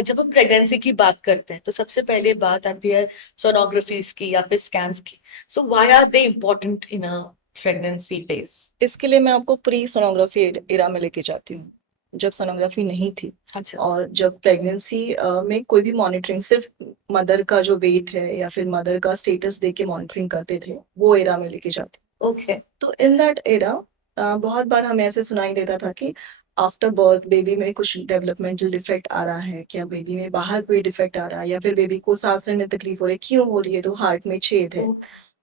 जब हम प्रेगनेंसी की बात करते हैं तो सबसे पहले बात आती है सोनोग्राफीज की या फिर स्कैन्स की। So why are they important in a pregnancy phase? इसके लिए मैं आपको प्री सोनोग्राफी एरा में लेके जाती हूँ, जब सोनोग्राफी नहीं थी। अच्छा। और जब प्रेगनेंसी में कोई भी मॉनिटरिंग, सिर्फ मदर का जो वेट है या फिर मदर का स्टेटस देख के मॉनिटरिंग करते थे, वो एरा में लेके जाती ओके। तो इन दैट एरा बहुत बार हमें ऐसे सुनाई देता था कि आफ्टर बर्थ बेबी में कुछ डेवलपमेंटल डिफेक्ट आ रहा है, क्या बेबी में बाहर कोई डिफेक्ट आ रहा है, या फिर बेबी को सांस लेने में तकलीफ हो रही है, क्यों हो रही है, तो हार्ट में छेद है।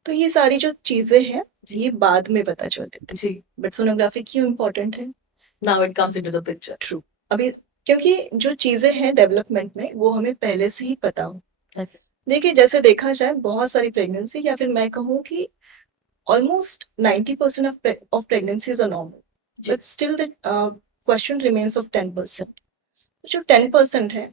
तो ये सारी जो चीजें हैं, ये बाद में पता चलती थी। जी। बट सोनोग्राफी क्यों इम्पोर्टेंट है? Now it comes into the picture. True. अभी क्योंकि जो चीजें हैं डेवलपमेंट में, वो हमें पहले से ही पता हो। देखिए, जैसे देखा जाए बहुत सारी प्रेगनेंसी, या फिर मैं कहूँ कि almost 90% of pregnancies are normal, but still the question remains of 10%. जो 10% है,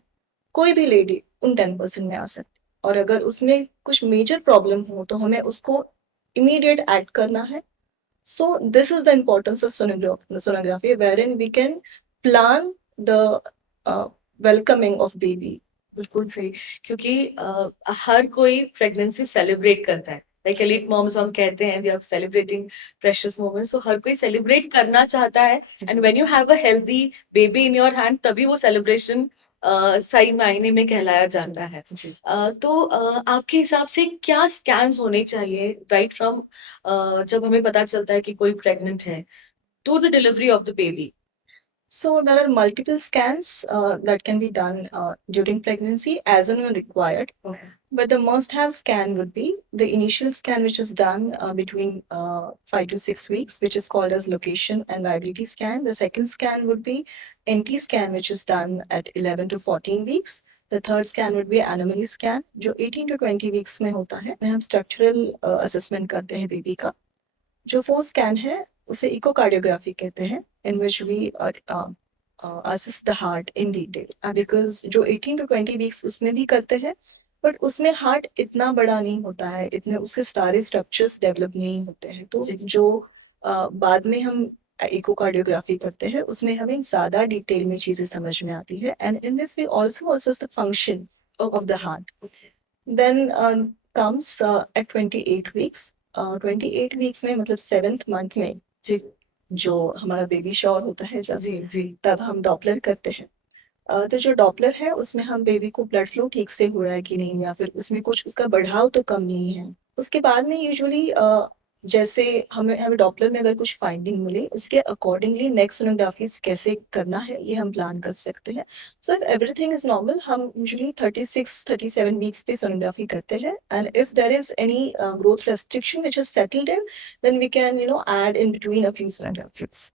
कोई भी लेडी उन 10% में आ सकती, और अगर उसमें कुछ मेजर प्रॉब्लम हो तो हमें उसको इमीडिएट एक्ट करना है. So this is the importance of sonography, wherein we can plan the uh, welcoming of baby. बिल्कुल सही। क्योंकि हर कोई प्रेगनेंसी सेलिब्रेट करता है, लाइक एलीट मॉम्स हम कहते हैं we are celebrating precious moments, तो हर कोई सेलिब्रेट करना चाहता है। And when you have a healthy baby in your hand, तभी वो सेलिब्रेशन सही मायने में कहलाया जाता है। तो आपके हिसाब से क्या स्कैन्स होने चाहिए राइट फ्रॉम जब हमें पता चलता है कि कोई प्रेग्नेंट है to the delivery of the baby? So there are multiple scans that can be done during pregnancy as and when required. Okay. But the must-have scan would be the initial scan, which is done between 5 to 6 weeks, which is called as location and viability scan. The second scan would be NT scan, which is done at 11 to 14 weeks. The third scan would be anomaly scan, जो 18 to 20 weeks में होता है. हम structural assessment करते हैं baby का. जो fourth scan है, उसे इकोकार्डियोग्राफी कहते हैं, in which we assess the heart in detail. Because जो 18 to 20 weeks उसमें भी करते हैं, बट उसमें हार्ट इतना बड़ा नहीं होता है, इतने उसके सारे स्ट्रक्चर्स डेवलप नहीं होते हैं. तो जो बाद में हम इकोकार्डियोग्राफी करते हैं, उसमें हमें ज़्यादा डिटेल में चीज़ें समझ में आती है. And in this we also assess the function of the heart. Then comes at 28 weeks. 28 weeks में, मतलब 7th month में, जो हमारा बेबी श्योर होता है जब, तब हम डॉपलर करते हैं. तो जो डॉपलर है, उसमें हम बेबी को ब्लड फ्लो ठीक से हो रहा है कि नहीं, या फिर उसमें कुछ उसका बढ़ाव तो कम नहीं है. उसके बाद में यूजुअली जैसे हमें हमें डॉपलर में अगर कुछ फाइंडिंग मिले, उसके अकॉर्डिंगली नेक्स्ट सोनोग्राफी कैसे करना है, ये हम प्लान कर सकते हैं. So if everything is normal, हम यूजुअली 36-37 वीक्स पे सोनोग्राफी करते हैं. And if there is any growth restriction which is settled in, then we can add in between a few sonographies.